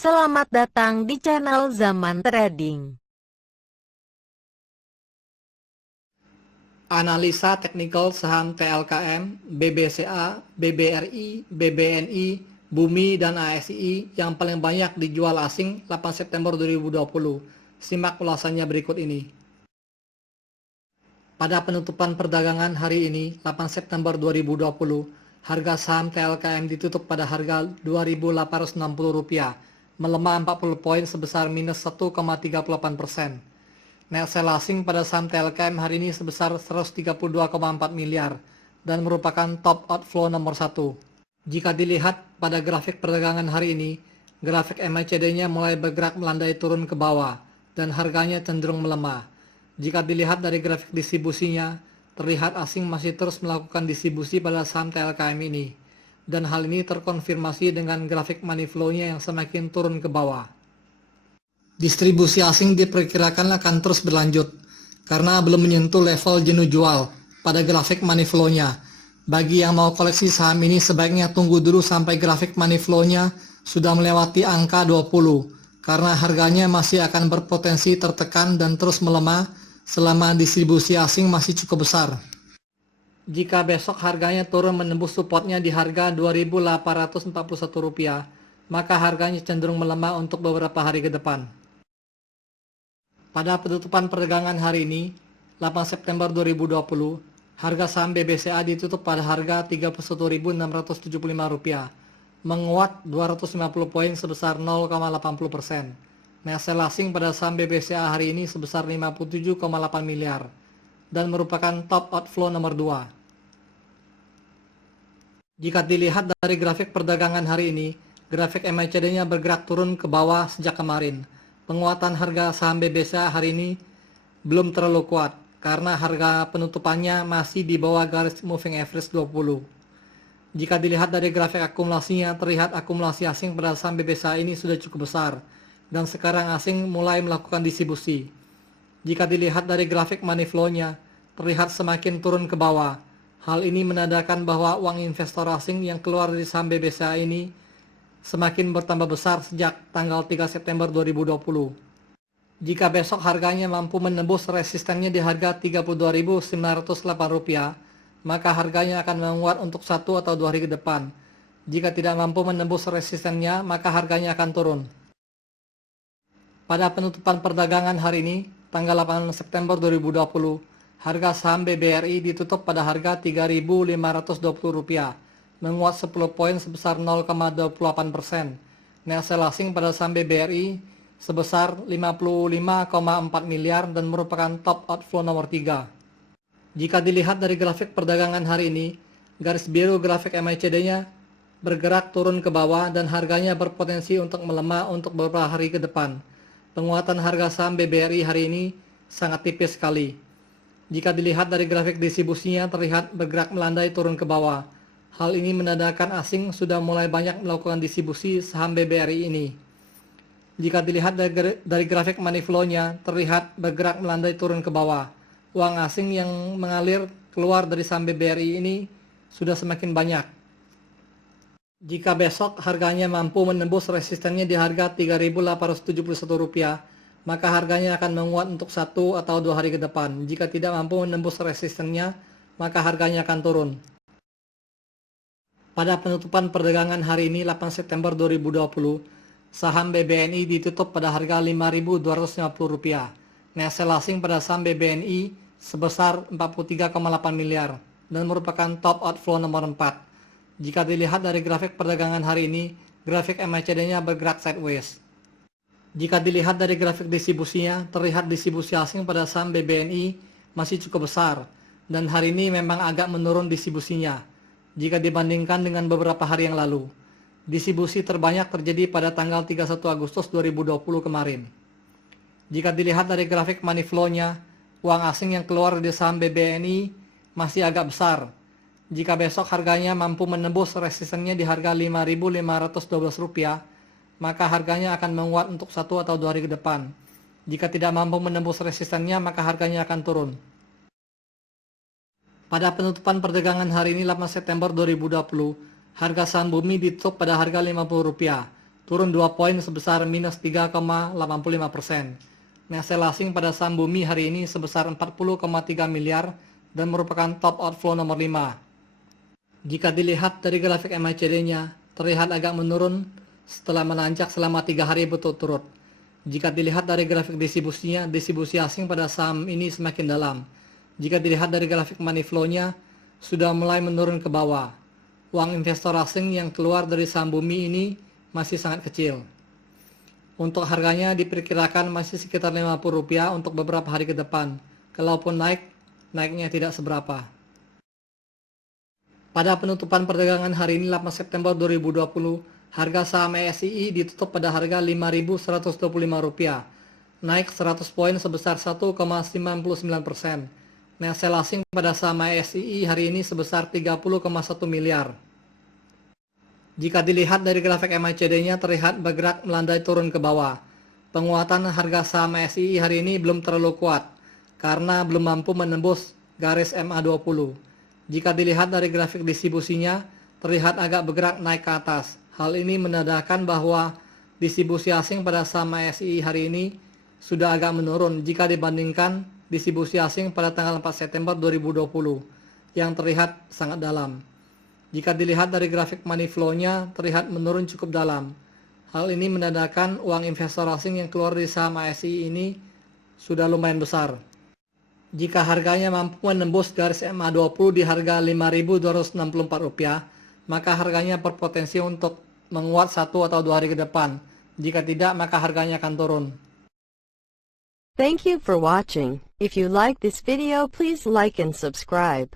Selamat datang di channel Zaman Trading. Analisa teknikal saham TLKM, BBCA, BBRI, BBNI, Bumi, dan ASI yang paling banyak dijual asing 8 September 2020. Simak ulasannya berikut ini. Pada penutupan perdagangan hari ini, 8 September 2020, harga saham TLKM ditutup pada harga Rp2.860, melemah 40 poin sebesar minus 1,38%. Net sell asing pada saham TLKM hari ini sebesar 132,4 miliar dan merupakan top outflow nomor 1. Jika dilihat pada grafik perdagangan hari ini, grafik MACD-nya mulai bergerak melandai turun ke bawah dan harganya cenderung melemah. Jika dilihat dari grafik distribusinya, terlihat asing masih terus melakukan distribusi pada saham TLKM ini, dan hal ini terkonfirmasi dengan grafik money flow-nya yang semakin turun ke bawah. Distribusi asing diperkirakan akan terus berlanjut karena belum menyentuh level jenuh jual pada grafik money flow-nya. Bagi yang mau koleksi saham ini sebaiknya tunggu dulu sampai grafik money flow-nya sudah melewati angka 20 karena harganya masih akan berpotensi tertekan dan terus melemah selama distribusi asing masih cukup besar. Jika besok harganya turun menembus supportnya di harga Rp2.841, maka harganya cenderung melemah untuk beberapa hari ke depan. Pada penutupan perdagangan hari ini, 8 September 2020, harga saham BBCA ditutup pada harga Rp31.675, menguat 250 poin sebesar 0,80%. Net sell asing pada saham BBCA hari ini sebesar 57,8 miliar dan merupakan top outflow nomor 2. Jika dilihat dari grafik perdagangan hari ini, grafik MACD-nya bergerak turun ke bawah sejak kemarin. Penguatan harga saham BBCA hari ini belum terlalu kuat karena harga penutupannya masih di bawah garis moving average 20. Jika dilihat dari grafik akumulasinya, terlihat akumulasi asing pada saham BBCA ini sudah cukup besar dan sekarang asing mulai melakukan distribusi. Jika dilihat dari grafik money flow-nya, terlihat semakin turun ke bawah. Hal ini menandakan bahwa uang investor asing yang keluar dari saham BBCA ini semakin bertambah besar sejak tanggal 3 September 2020. Jika besok harganya mampu menembus resistennya di harga Rp32.908, maka harganya akan menguat untuk 1 atau 2 hari ke depan. Jika tidak mampu menembus resistennya, maka harganya akan turun. Pada penutupan perdagangan hari ini, tanggal 8 September 2020, harga saham BBRI ditutup pada harga Rp3.520, menguat 10 poin sebesar 0,28%. Net sell asing pada saham BBRI sebesar 55,4 miliar dan merupakan top outflow nomor 3. Jika dilihat dari grafik perdagangan hari ini, garis biru grafik MACD-nya bergerak turun ke bawah dan harganya berpotensi untuk melemah untuk beberapa hari ke depan. Penguatan harga saham BBRI hari ini sangat tipis sekali. Jika dilihat dari grafik distribusinya, terlihat bergerak melandai turun ke bawah. Hal ini menandakan asing sudah mulai banyak melakukan distribusi saham BBRI ini. Jika dilihat dari grafik money flow-nya, terlihat bergerak melandai turun ke bawah. Uang asing yang mengalir keluar dari saham BBRI ini sudah semakin banyak. Jika besok harganya mampu menembus resistennya di harga Rp3.871, maka harganya akan menguat untuk 1 atau 2 hari ke depan. Jika tidak mampu menembus resistennya, maka harganya akan turun. Pada penutupan perdagangan hari ini 8 September 2020, saham BBNI ditutup pada harga Rp5.250. Net sell asing pada saham BBNI sebesar 43,8 miliar dan merupakan top outflow nomor 4. Jika dilihat dari grafik perdagangan hari ini, grafik MACD-nya bergerak sideways. Jika dilihat dari grafik distribusinya, terlihat distribusi asing pada saham BBNI masih cukup besar dan hari ini memang agak menurun distribusinya jika dibandingkan dengan beberapa hari yang lalu. Distribusi terbanyak terjadi pada tanggal 31 Agustus 2020 kemarin. Jika dilihat dari grafik money flow-nya, uang asing yang keluar dari saham BBNI masih agak besar. Jika besok harganya mampu menembus resistennya di harga Rp5.512, maka harganya akan menguat untuk 1 atau 2 hari ke depan. Jika tidak mampu menembus resistennya, maka harganya akan turun. Pada penutupan perdagangan hari ini 8 September 2020, harga saham Bumi ditutup pada harga Rp50, turun 2 poin sebesar minus 3,85%. Net sell asing pada saham Bumi hari ini sebesar 40,3 miliar dan merupakan top outflow nomor 5. Jika dilihat dari grafik MACD-nya, terlihat agak menurun setelah menanjak selama 3 hari berturut-turut. Jika dilihat dari grafik distribusinya, distribusi asing pada saham ini semakin dalam. Jika dilihat dari grafik money flow-nya, sudah mulai menurun ke bawah. Uang investor asing yang keluar dari saham Bumi ini masih sangat kecil. Untuk harganya diperkirakan masih sekitar Rp50 untuk beberapa hari ke depan. Kalaupun naik, naiknya tidak seberapa. Pada penutupan perdagangan hari ini 8 September 2020, harga saham ESII ditutup pada harga Rp5.125, naik 100 poin sebesar 1,99%. Net sell asing pada saham ESII hari ini sebesar 30,1 miliar. Jika dilihat dari grafik MACD-nya terlihat bergerak melandai turun ke bawah. Penguatan harga saham ESII hari ini belum terlalu kuat karena belum mampu menembus garis MA20. Jika dilihat dari grafik distribusinya terlihat agak bergerak naik ke atas. Hal ini menandakan bahwa distribusi asing pada saham ESII hari ini sudah agak menurun jika dibandingkan distribusi asing pada tanggal 4 September 2020 yang terlihat sangat dalam. Jika dilihat dari grafik money flow-nya terlihat menurun cukup dalam. Hal ini menandakan uang investor asing yang keluar dari saham ASI ini sudah lumayan besar. Jika harganya mampu menembus garis MA20 di harga Rp5.264, maka harganya berpotensi untuk menguat 1 atau 2 hari ke depan. Jika tidak, maka harganya akan turun. Thank you for watching. If you like this video, please like and subscribe.